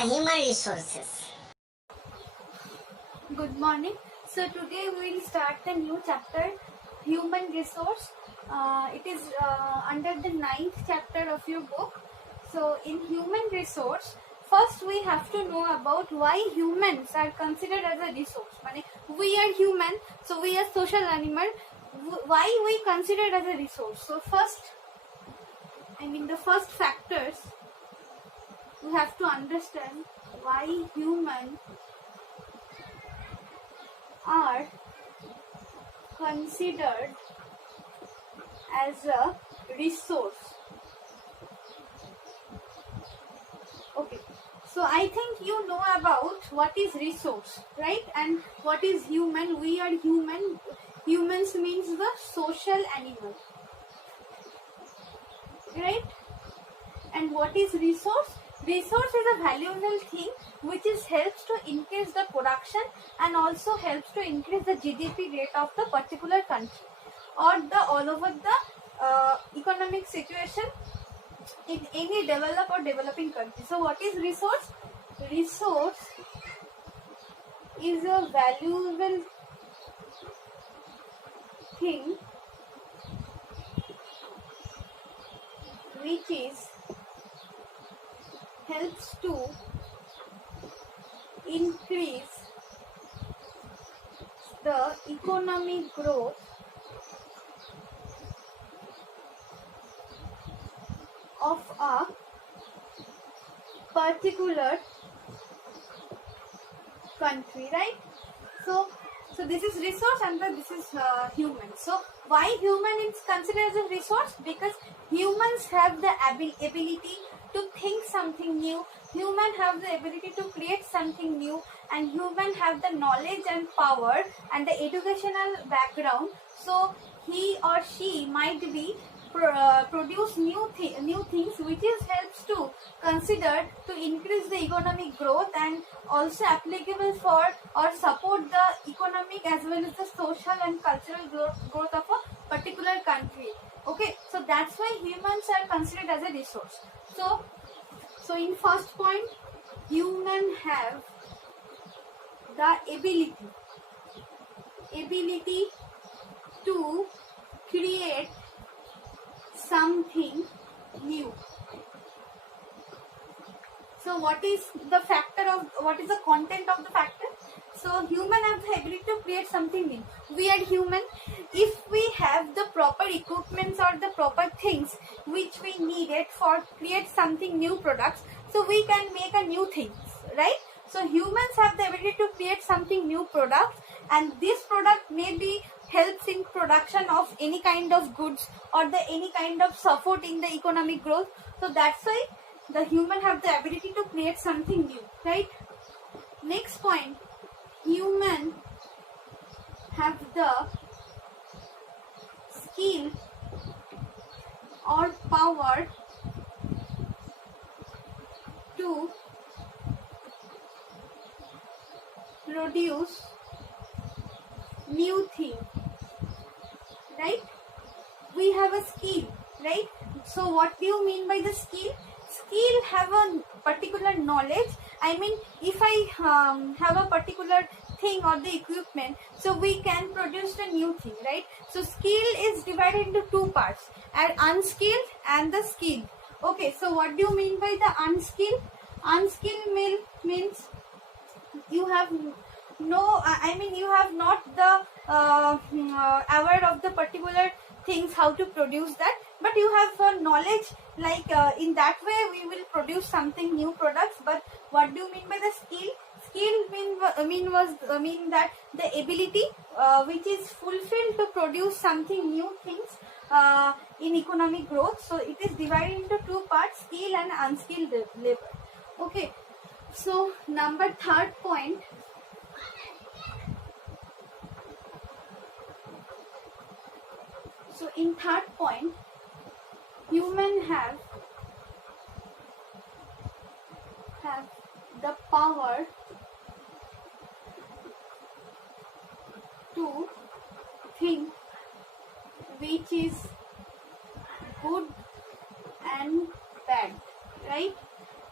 human resources. Good morning. So today we will start the new chapter, human resource. It is under the 9th chapter of your book. So in human resource, first we have to know about why humans are considered as a resource. We are human, so we are social animal. Why we considered as a resource? So first, the first factors we have to understand why humans are considered as a resource. Okay, so I think you know about what is resource, right? And what is human? We are human. Humans means the social animal, right? And what is resource? Resource is a valuable thing which helps to increase the production and also helps to increase the GDP rate of the particular country or the all over the economic situation in any developed or developing country. So what is resource? Resource is a valuable thing which helps to increase the economic growth of a particular country, right? So this is resource and this is human. So why human is considered as a resource? Because humans have the ability to think something new, human have the ability to create something new, and human have the knowledge and power and the educational background. So he or she might be produce new things which helps to consider to increase the economic growth and also applicable for or support the economic as well as the social and cultural growth of a particular country. Okay, so that's why humans are considered as a resource. So in first point, human have the ability to create something new. So what is the content of the factor? So human have the ability to create something new. We are human. If we have the proper equipments or the proper things which we needed for create something new products, so we can make a new things, right? So humans have the ability to create something new products, and this product maybe helps in production of any kind of goods or any kind of support in the economic growth. So that's why the human have the ability to create something new, right? Next point, human have the skill or power to produce new thing, right? We have a skill, right? So what do you mean by the skill? Skill have a particular knowledge. If I have a particular thing or the equipment, so we can produce a new thing, right? So skill is divided into two parts, an unskilled and the skilled. Okay, so what do you mean by the unskilled? Unskilled means you have you have not the aware of the particular things how to produce that, but you have knowledge like in that way we will produce something new products. But what do you mean by the skill? Skill mean that the ability which is fulfilled to produce something new things in economic growth. So it is divided into two parts, skill and unskilled labor. Okay, so third point, so in third point, human have the power to think which is good and bad, right?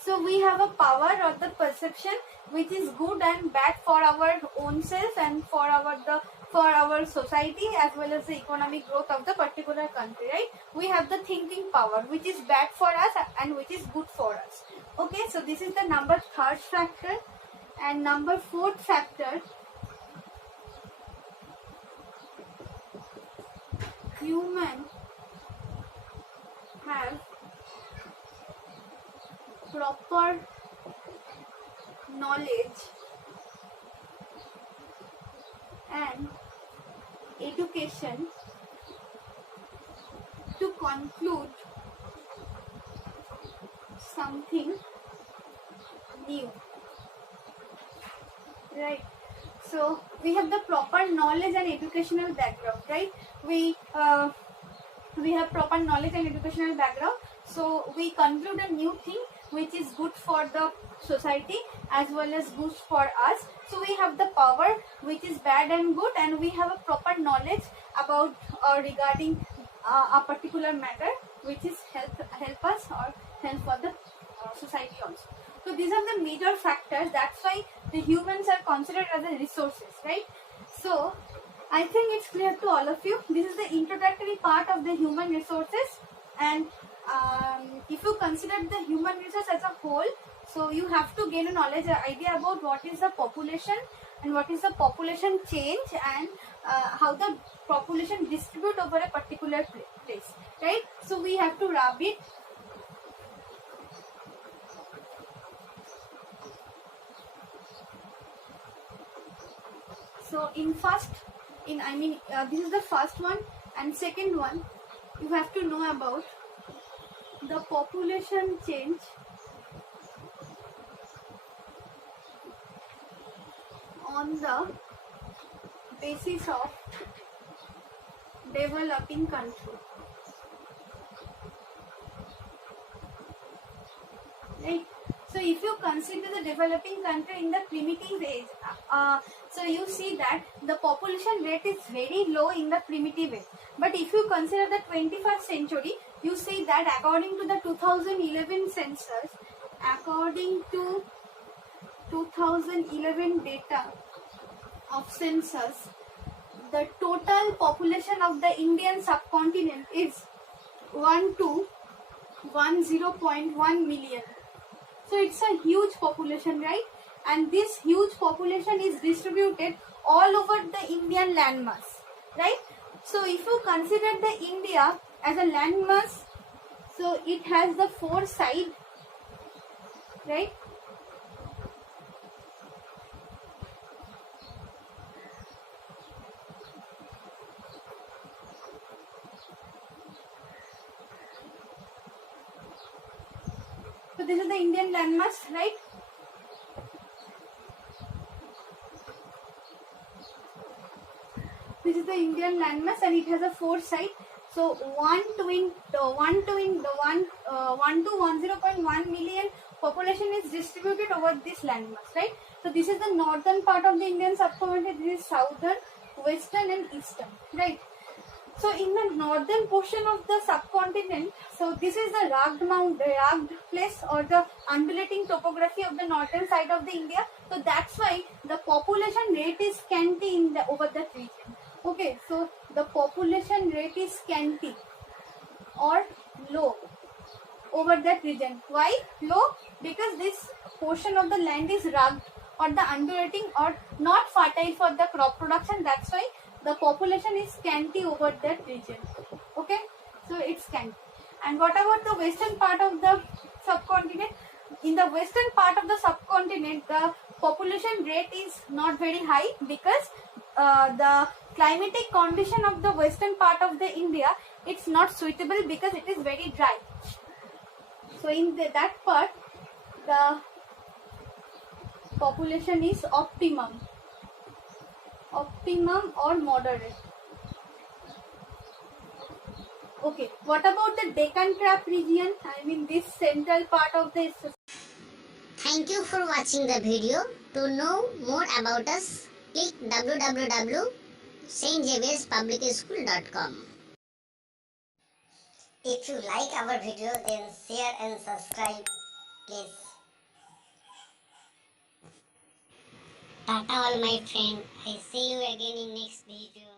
So we have a power or the perception which is good and bad for our own self and for our society as well as the economic growth of the particular country, right? We have the thinking power which is bad for us and which is good for us. Okay, so this is the number third factor. And number fourth factor, human have proper knowledge and education to conclude something new, right? So we have the proper knowledge and educational background, right? We have proper knowledge and educational background, so we conclude a new thing which is good for the society as well as good for us. So we have the power which is bad and good, and we have a proper knowledge about or regarding a particular matter which is help us or help for the society also. So these are the major factors. That's why the humans are considered as the resources, right? So I think it's clear to all of you. This is the introductory part of the human resources, and if you consider the human resource as a whole, so you have to gain a knowledge idea about what is the population and what is the population change and how the population distribute over a particular place, right? So we have to rub it. So this is the first one, and second one, you have to know about the population change on the basis of developing country, right? So if you consider the developing country in the primitive age, so you see that the population rate is very low in the primitive age. But if you consider the 21st century, you see that according to the 2011 census, according to 2011 data of census, the total population of the Indian subcontinent is 10.1 million. So it's a huge population, right? And this huge population is distributed all over the Indian landmass, right? So if you consider the India as a landmass, so it has the four sides, right? So this is the Indian landmass, right? This is the Indian landmass, and it has a four side. So 1 to 10.1 million population is distributed over this landmass, right? So this is the northern part of the Indian subcontinent. This is southern, western, and eastern, right? So in the northern portion of the subcontinent, so this is the rugged place or the undulating topography of the northern side of the India. So that's why the population rate is scanty in the over that region. Okay, so the population rate is scanty or low over that region. Why low? Because this portion of the land is rugged or the undulating or not fertile for the crop production. That's why the population is scanty over that region. Okay, so it's scanty. And what about the western part of the subcontinent? In the western part of the subcontinent, the population rate is not very high because the climatic condition of the western part of the India, it's not suitable because it is very dry. So in that part, the population is optimum or moderate. Okay, what about the Deccan Trap region? I mean this central part of the... Thank you for watching the video. To know more about us, click www.stxavierspublicschool.com. If you like our video, then share and subscribe, please. Tata all my friend. I see you again in next video.